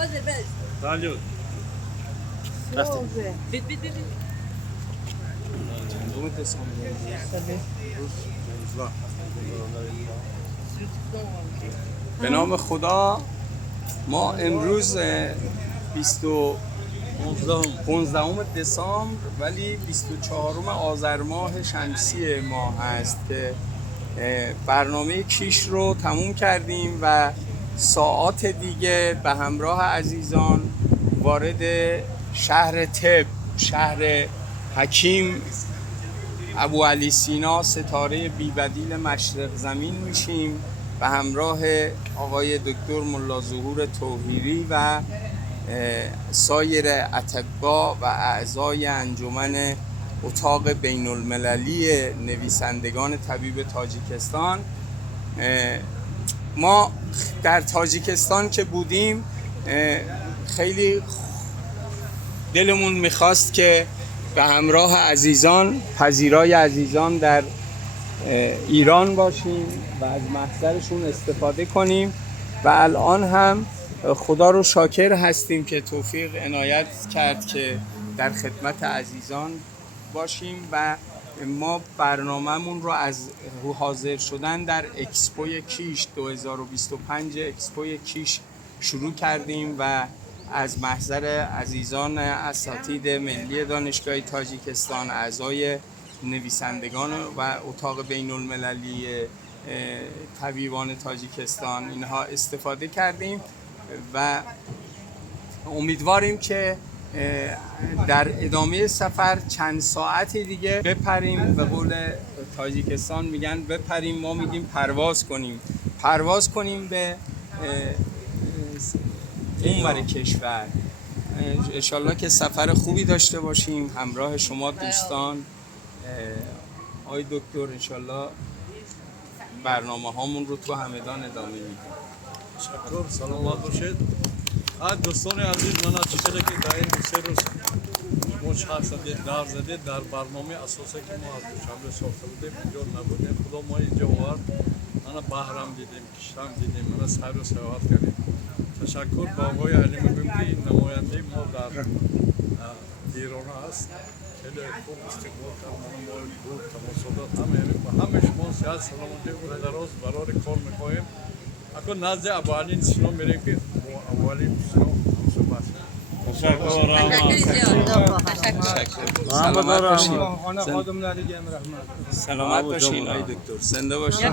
Salut. به نام خدا. ما امروز 15 دسامبر ولی 24 آذر ماه شمسی ما هست که برنامه کیش رو تموم کردیم و ساعات دیگه به همراه عزیزان وارد شهر طب، شهر حکیم ابوعلی سینا، ستاره بی‌بدیل مشرق زمین میشیم به همراه آقای دکتر ملا ظهور توحیری و سایر اطباء و اعضای انجمن اتاق بین المللی نویسندگان طبیب تاجیکستان. ما در تاجیکستان که بودیم خیلی دلمون میخواست که به همراه عزیزان، پذیرای عزیزان در ایران باشیم و از محضرشون استفاده کنیم و الان هم خدا رو شاکر هستیم که توفیق عنایت کرد که در خدمت عزیزان باشیم و ما برنامه‌مون رو از حاضر شدن در اکسپوی کیش 2025 اکسپوی کیش شروع کردیم و از محضر عزیزان اساتید ملی دانشگاه تاجیکستان، اعضای نویسندگان و اتاق بین المللی طبیبان تاجیکستان اینها استفاده کردیم و امیدواریم که در ادامه سفر چند ساعت دیگه بپریم. به قول تاجیکستان میگن بپریم، ما میگیم پرواز کنیم به اونور کشور. انشالله که سفر خوبی داشته باشیم همراه شما دوستان. آقای دکتر انشالله برنامه هامون رو تو همدان ادامه میدیم. تشکر. سلامت باشید. دوستان عزیز، من چیزی که در این سه روز شما شخص در زدید در برنامه اساسی که ما از دوشنبه ساخته بودیم اینجا نبودیم. خدا ما اینجا آورد، من بحرم دیدیم، کشتم دیدیم، من سیر و سیاحت کردیم. تشکر با آقای علی میگویم که این نماینده ما در ایران است. خیلی خوب استقبال کردن ما بود، تماسلات همه شما صحت سلامتی و دراز برای کار می‌خواهیم. اکنون نزد ابوعلی سینا میریم که ابوعلی سینا صحبت. سلامت باشین آقای دکتر، زنده باشین.